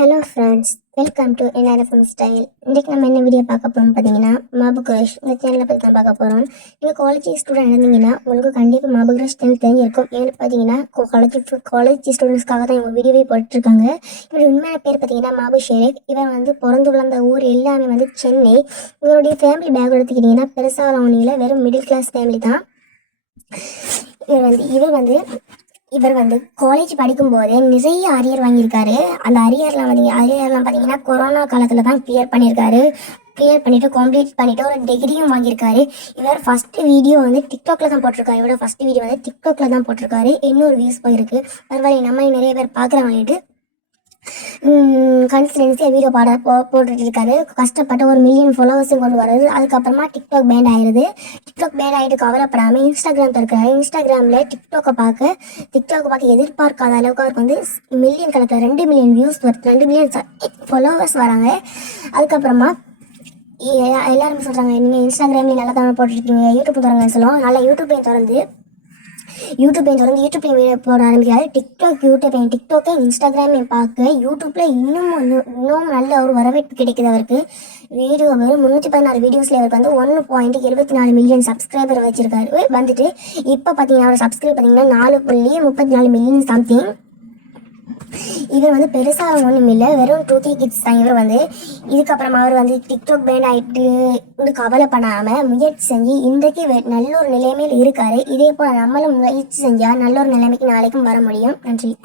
Hello friends welcome to NRFM style இன்றைக்கு நம்ம என்ன வீடியோ பார்க்க போகிறோம் பார்த்தீங்கன்னா மாபு குரேஷ் இந்த சேனலை பற்றி தான் பார்க்க போகிறோம் நீங்கள் காலேஜ் ஸ்டூடெண்ட் இருந்தீங்கன்னா உங்களுக்கு கண்டிப்பாக மாபு குரேஷ் சேனல் தெரிஞ்சிருக்கும். ஏன்னு பார்த்தீங்கன்னா காலேஜ் காலேஜ் ஸ்டூடெண்ட்ஸ்க்காக தான் இவங்க வீடியோவே போட்டுருக்காங்க இவர் உண்மையான பேர் பார்த்தீங்கன்னா மாபு ஷேரேக் இவர் வந்து பிறந்து வளர்ந்த ஊர் எல்லாமே வந்து சென்னை. இவருடைய ஃபேமிலி பேக் எடுத்துக்கிட்டிங்கன்னா பெருசாக ஒன்றில் வெறும் மிடில் கிளாஸ் ஃபேமிலி தான். இவர் வந்து இவர் வந்து இவர் வந்து காலேஜ் படிக்கும்போது நிறைய அரியர் வாங்கியிருக்காரு. அந்த அரியர்லாம் வந்து அரியர்லாம் பார்த்தீங்கன்னா கொரோனா காலத்தில் தான் கிளியர் பண்ணியிருக்காரு. கிளியர் பண்ணிட்டு கம்ப்ளீட் பண்ணிட்டு ஒரு டிகிரியும் வாங்கியிருக்காரு. இவர் ஃபர்ஸ்ட் வீடியோ வந்து டிக்டாக்ல தான் போட்டிருக்காரு. இவரோட ஃபர்ஸ்ட் வீடியோ வந்து டிக்டாக்ல தான் போட்டிருக்காரு. இன்னொரு வியூஸ் போயிருக்கு. பரவாயில்ல நம்ம நிறைய பேர் பார்க்குறவங்கட்டு கன்சிடென்சியாக வீடியோ பாட போ போட்டுட்டு இருக்காரு கஷ்டப்பட்டு ஒரு மில்லியன் ஃபாலோவர்ஸும் கொண்டு வர்றது. அதுக்கப்புறமா டிக்டாக் பேண்ட் ஆயிடுது டிக்டாக் பேண்ட் ஆகிட்டு கவலைப்படாமல் இன்ஸ்டாகிராம் திறக்கிறாரு இன்ஸ்டாகிராமில் டிக்டாக்கை பார்க்க டிக்டாக்கை பார்க்க எதிர்பார்க்காத அளவுக்கு அவருக்கு வந்து மில்லியன் கணக்கில் ரெண்டு மில்லியன் வியூஸ் வருது. ரெண்டு மில்லியன் ஃபாலோவர்ஸ் வராங்க. அதுக்கப்புறமா எல்லாருமே சொல்கிறாங்க நீங்கள் இன்ஸ்டாகிராம்லேயும் நல்லா தான் போட்டுருக்கீங்க யூடியூப் திறங்கன்னு சொல்லுவோம் நல்லா யூடியூப்பையும் திறந்து யூடியூப் திறந்து யூடியூப் வீடியோ போட ஆரம்பிக்கிறாரு. டிக்டாக் யூடியூப் டிக்டாக்கை இன்ஸ்டாகிராமையும் பார்க்க யூடியூப்ல இன்னும் இன்னும் நல்ல ஒரு வரவேற்பு கிடைக்குது அவருக்கு. வீடியோ வெறும் முந்நூற்றி பதினாறு வீடியோஸில் அவருக்கு வந்து ஒன்று பாயிண்ட் இருபத்தி நாலு மில்லியன் சப்ஸ்கிரைபர் வச்சிருக்காரு. வந்துட்டு இப்போ பார்த்தீங்கன்னா அவர் சப்ஸ்கிரைப் பார்த்தீங்கன்னா நாலு புள்ளி முப்பத்தி நாலு மில்லியன் சம்திங் இவர் வந்து பெருசாக ஒன்றும் இல்லை வெறும் டூ கே கிட்ஸ் தான். இவர் வந்து இதுக்கப்புறமா அவர் வந்து டிக்டாக் பேண்ட் ஆகிட்டு கவலை பண்ணாமல் முயற்சி செஞ்சு இன்றைக்கு வெ- நல்ல ஒரு நிலைமையில் இருக்காரு. இதே போல் நம்மளும் முயற்சி செஞ்சால் நல்ல ஒரு நிலைமைக்கு நாளைக்கும் வர முடியும். நன்றி.